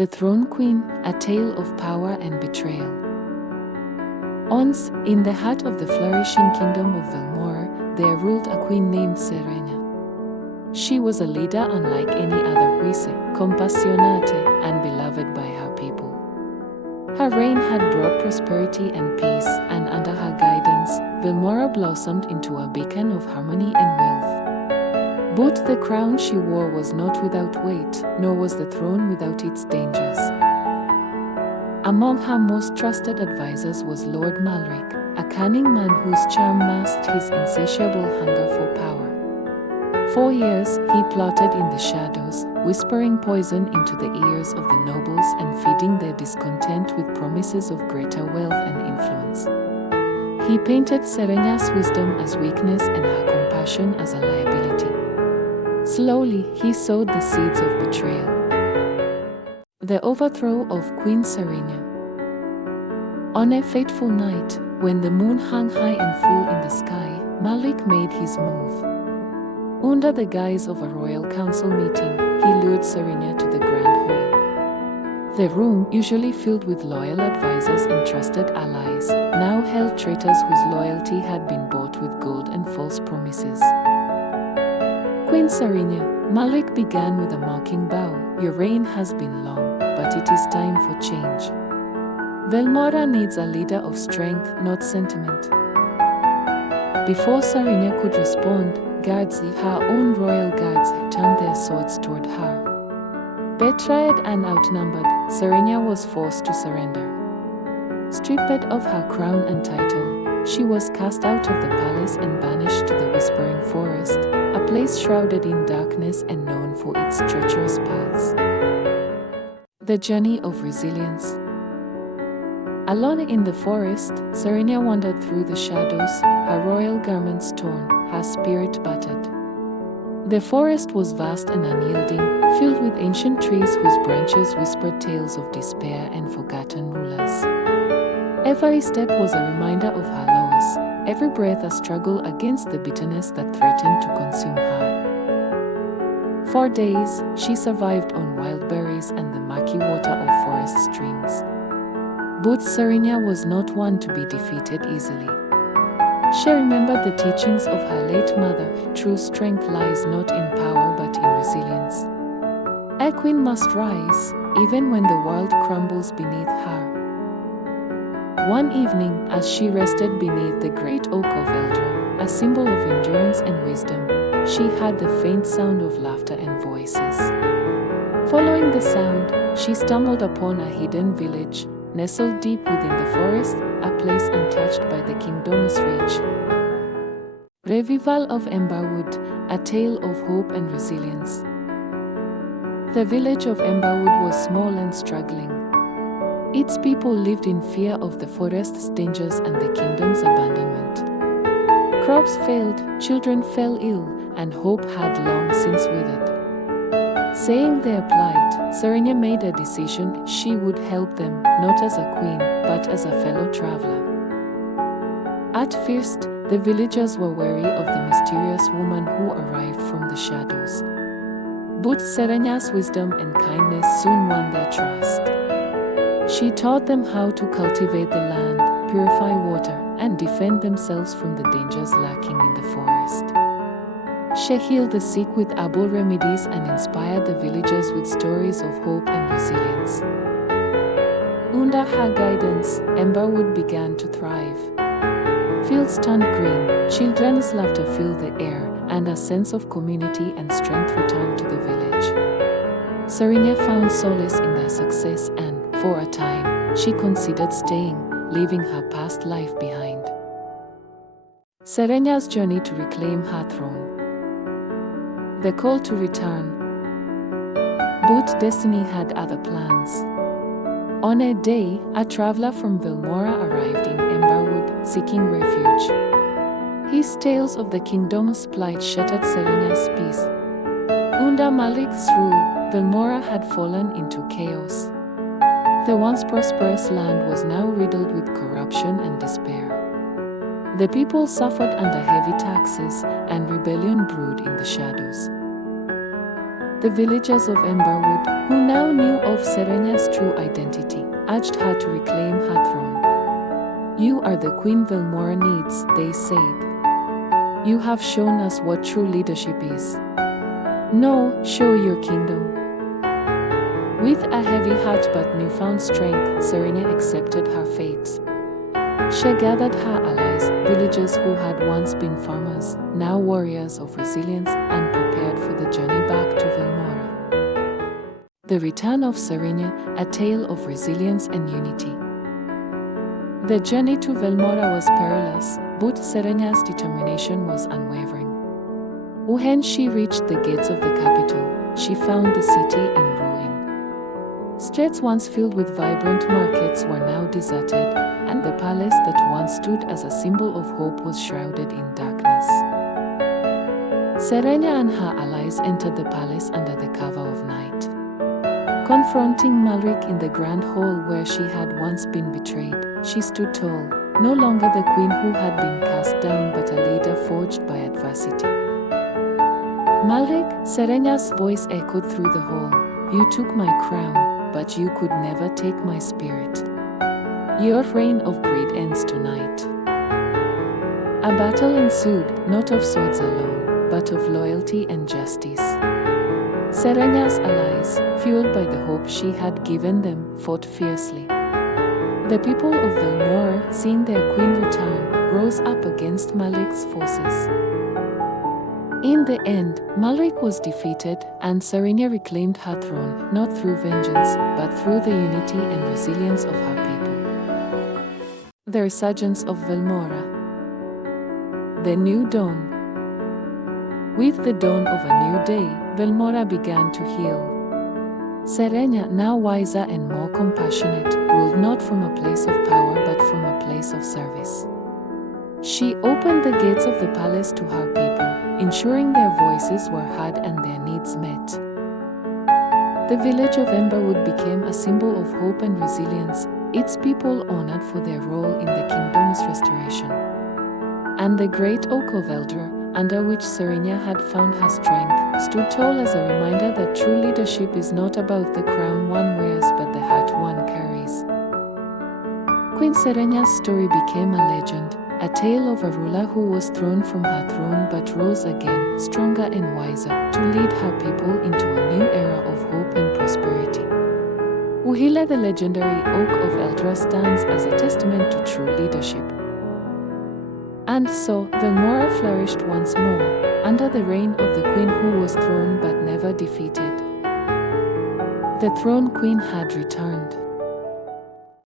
The Throne Queen, a tale of power and betrayal. Once, in the heart of the flourishing kingdom of Velmora, there ruled a queen named Serena. She was a leader unlike any other, compassionate, and beloved by her people. Her reign had brought prosperity and peace, and under her guidance, Velmora blossomed into a beacon of harmony and wealth. But the crown she wore was not without weight, nor was the throne without its dangers. Among her most trusted advisors was Lord Malric, a cunning man whose charm masked his insatiable hunger for power. For years, he plotted in the shadows, whispering poison into the ears of the nobles and feeding their discontent with promises of greater wealth and influence. He painted Serena's wisdom as weakness and her compassion as a liability. Slowly, he sowed the seeds of betrayal. The overthrow of Queen Serena. On a fateful night, when the moon hung high and full in the sky, Malric made his move. Under the guise of a royal council meeting, he lured Serena to the grand hall. The room, usually filled with loyal advisors and trusted allies, now held traitors whose loyalty had been bought with gold and false promises. Queen Serena, Malric began with a mocking bow. Your reign has been long, but it is time for change. Velmora needs a leader of strength, not sentiment. Before Serena could respond, guards, her own royal guards, turned their swords toward her. Betrayed and outnumbered, Serena was forced to surrender. Stripped of her crown and title, she was cast out of the palace and banished to the Whispering Forest, a place shrouded in darkness and known for its treacherous paths. The journey of resilience. Alone in the forest, Serena wandered through the shadows, her royal garments torn, her spirit battered. The forest was vast and unyielding, filled with ancient trees whose branches whispered tales of despair and forgotten rulers. Every step was a reminder of her loss, every breath a struggle against the bitterness that threatened to consume her. For days, she survived on wild berries and the murky water of forest streams. But Serena was not one to be defeated easily. She remembered the teachings of her late mother. True strength lies not in power but in resilience. A queen must rise, even when the world crumbles beneath her. One evening, as she rested beneath the great oak of Eldra, a symbol of endurance and wisdom, she heard the faint sound of laughter and voices. Following the sound, she stumbled upon a hidden village, nestled deep within the forest, a place untouched by the kingdom's reach. Revival of Emberwood, a tale of hope and resilience. The village of Emberwood was small and struggling. Its people lived in fear of the forest's dangers and the kingdom's abandonment. Crops failed, children fell ill, and hope had long since withered. Seeing their plight, Serena made a decision. She would help them, not as a queen, but as a fellow traveler. At first, the villagers were wary of the mysterious woman who arrived from the shadows. But Serena's wisdom and kindness soon won their trust. She taught them how to cultivate the land, purify water, and defend themselves from the dangers lurking in the forest. She healed the sick with herbal remedies and inspired the villagers with stories of hope and resilience. Under her guidance, Emberwood began to thrive. Fields turned green, children's laughter filled the air, and a sense of community and strength returned to the village. Serena found solace in their success and, for a time, she considered staying, leaving her past life behind. Serena's journey to reclaim her throne. The call to return. But destiny had other plans. On a day, a traveler from Velmora arrived in Emberwood, seeking refuge. His tales of the kingdom's plight shattered Serena's peace. Under Malric's rule, Velmora had fallen into chaos. The once prosperous land was now riddled with corruption and despair. The people suffered under heavy taxes, and rebellion brewed in the shadows. The villagers of Emberwood, who now knew of Serenya's true identity, urged her to reclaim her throne. "You are the Queen Velmora needs," they said. "You have shown us what true leadership is. Now, show your kingdom." With a heavy heart but newfound strength, Serena accepted her fate. She gathered her allies, villagers who had once been farmers, now warriors of resilience, and prepared for the journey back to Velmora. The Return of Serena, a tale of resilience and unity. The journey to Velmora was perilous, but Serena's determination was unwavering. When she reached the gates of the capital, she found the city in ruin. Streets once filled with vibrant markets were now deserted, and the palace that once stood as a symbol of hope was shrouded in darkness. Serena and her allies entered the palace under the cover of night. Confronting Malric in the grand hall where she had once been betrayed, she stood tall, no longer the queen who had been cast down but a leader forged by adversity. "Malric," Serena's voice echoed through the hall, "you took my crown, but you could never take my spirit. Your reign of greed ends tonight." A battle ensued, not of swords alone, but of loyalty and justice. Serena's allies, fueled by the hope she had given them, fought fiercely. The people of Velmora, seeing their queen return, rose up against Malric's forces. In the end, Malric was defeated, and Serena reclaimed her throne, not through vengeance, but through the unity and resilience of her people. The Resurgence of Velmora. The New Dawn. With the dawn of a new day, Velmora began to heal. Serena, now wiser and more compassionate, ruled not from a place of power but from a place of service. She opened the gates of the palace to her people, ensuring their voices were heard and their needs met. The village of Emberwood became a symbol of hope and resilience, its people honored for their role in the kingdom's restoration. And the great oak of Eldra, under which Serena had found her strength, stood tall as a reminder that true leadership is not about the crown one wears but the heart one carries. Queen Serena's story became a legend, a tale of a ruler who was thrown from her throne but rose again, stronger and wiser, to lead her people into a new era of hope and prosperity. Uhila, the legendary Oak of Eldra, stands as a testament to true leadership. And so, Velmora flourished once more, under the reign of the queen who was thrown but never defeated. The Throne Queen had returned.